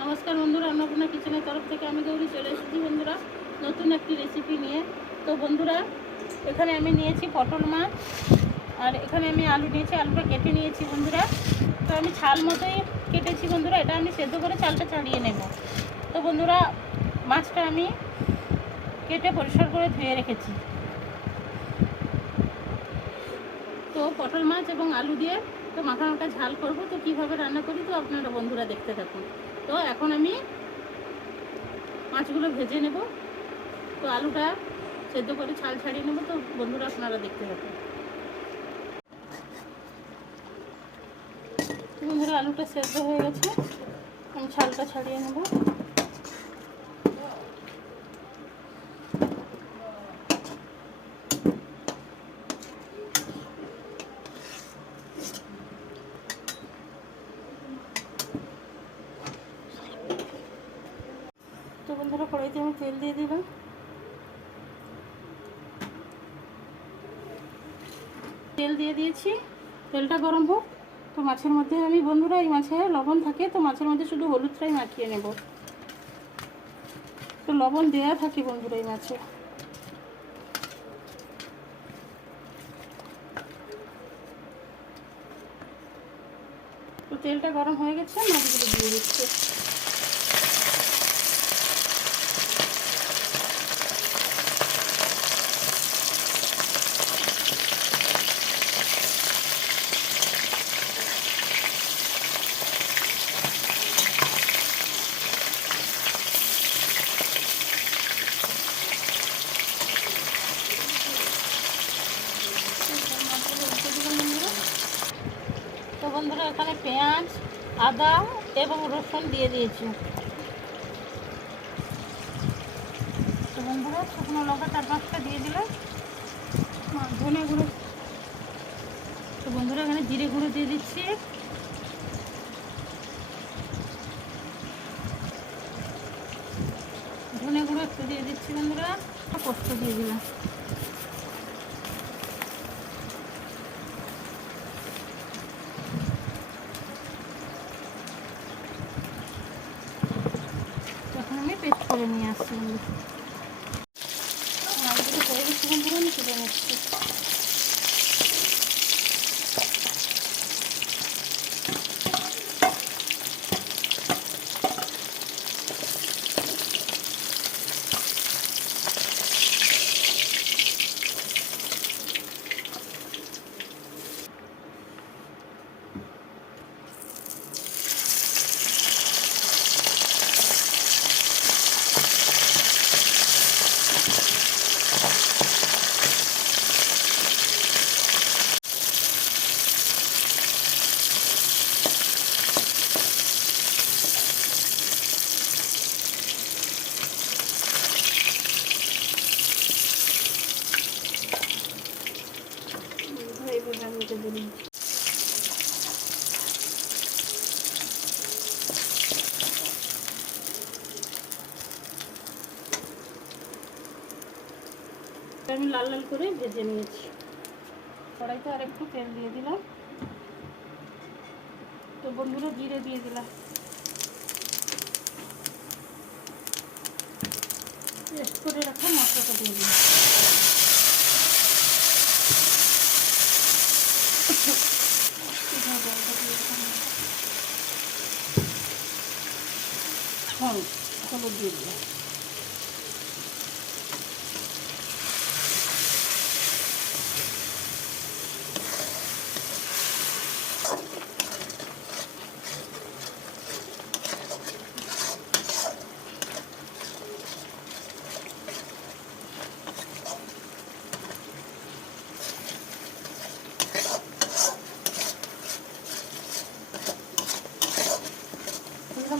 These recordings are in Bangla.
নমস্কার বন্ধুরা, অন্নপূর্ণা কিচেনের তরফ থেকে আমি গৌরী চলে এসেছি বন্ধুরা নতুন একটি রেসিপি নিয়ে। তো বন্ধুরা, এখানে আমি নিয়েছি পটল মাছ, আর এখানে আমি আলু নিয়েছি, আলুটা কেটে নিয়েছি বন্ধুরা। তো আমি ছাল মতোই কেটেছি বন্ধুরা, এটা আমি সেদ্ধ করে চালটা ছাড়িয়ে নেব। তো বন্ধুরা, মাছটা আমি কেটে পরিষ্কার করে ধুয়ে রেখেছি। তো পটল মাছ এবং আলু দিয়ে তো মাখা মাখা ঝাল করব। তো কীভাবে রান্না করি তো আপনারা বন্ধুরা দেখতে থাকুন। তো এখন আমি মাছগুলো ভেজে নেব, তো আলুটা সেদ্ধ করে ছাল ছাড়িয়ে নেব। তো বন্ধুরা আপনারা দেখতে থাকুন। বন্ধুরা, আলুটা সেদ্ধ হয়ে গেছে, আমি ছালটা ছাড়িয়ে নেব। তো বন্ধুরা, কড়াইতে আমি তেল দিয়ে দিলাম। তেল দিয়ে দিয়েছি, তেলটা গরম হোক। তো মাছের মধ্যে আমি বন্ধুরা, এই মাছে লবণ থাকে, তো মাছের মধ্যে শুধু হলুদটাই মাখিয়ে নেব। তো লবণ দেওয়া থাকে বন্ধুরা এই মাছে। তো তেলটা গরম হয়ে গেছে, মাছগুলো দিয়ে দিচ্ছি। তো বন্ধুরা, এখানে পেঁয়াজ, আদা এবং রসুন দিয়ে দিয়েছি। তো বন্ধুরা, শুকনো লঙ্কা 4-5টা দিয়ে দিলাম। ধনে গুঁড়ো, তো বন্ধুরা এখানে জিরে গুঁড়ো দিয়ে দিচ্ছি। ধনে গুঁড়ো একটু দিয়ে দিচ্ছি বন্ধুরা, পোস্ত দিয়ে দিলাম। এখন আমি পেস্ট করে নিয়ে আসছি। মাছগুলো হয়ে গেছে বন্ধুরা, আমি তুলে নিচ্ছি। আমি লাল লাল করে ভেজে নিয়েছি। কড়াইতে আর একটু তেল দিয়ে দিলাম। তো বন্ধুরা, জিরে দিয়ে দিলাম। পেস্ট করে রাখা মশলাটা দিয়ে দিলাম। হলুদ দিয়ে দিলাম।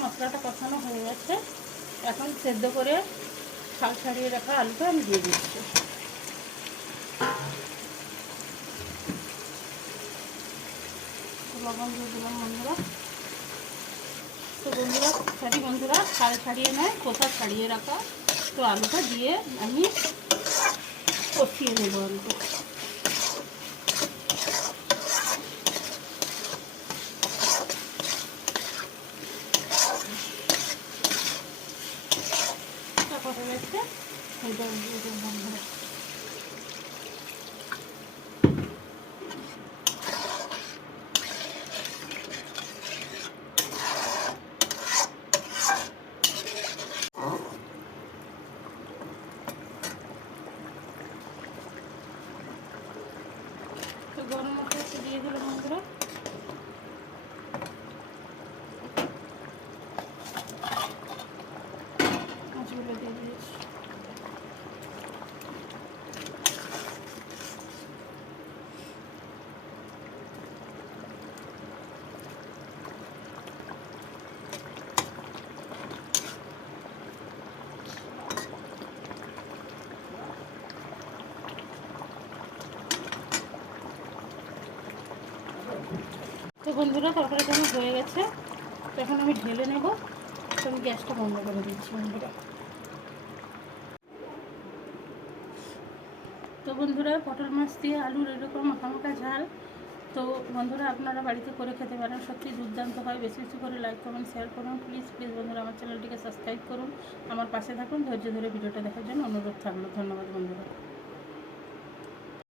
মশলাটা কষানো হয়ে গেছে, এখন সেদ্ধ করে ছাল ছাড়িয়ে রাখা আলুটা আমি দিয়ে দিচ্ছি। লবণ দিয়ে দিলাম বন্ধুরা। তো বন্ধুরা ছাল ছাড়িয়ে নেয়, খোসা ছাড়িয়ে রাখা তো আলুটা দিয়ে আমি কষিয়ে নেব। আলুটা বন্ধুরা। তো গরম মশলা একটু দিয়ে দিলাম বন্ধুরা। মাছগুলো দিয়ে দিয়েছি। তো বন্ধুরা তরকারিটা আমার হয়ে গেছে, তো এখন আমি ঢেলে নেব। তো আমি গ্যাসটা বন্ধ করে দিচ্ছি বন্ধুরা। তো বন্ধুরা পটল মাছ দিয়ে আলুর এরকম মাখা ঝাল, তো বন্ধুরা আপনারা বাড়িতে করে খেতে পারেন, সত্যি দুর্দান্ত হয়। বেশি বেশি করে লাইক কমেন্ট শেয়ার করুন প্লিজ প্লিজ বন্ধুরা। আমার চ্যানেলটিকে সাবস্ক্রাইব করুন, আমার পাশে থাকুন। ধৈর্য ধরে ভিডিওটা দেখার জন্য অনুরোধ থাকলো। ধন্যবাদ বন্ধুরা।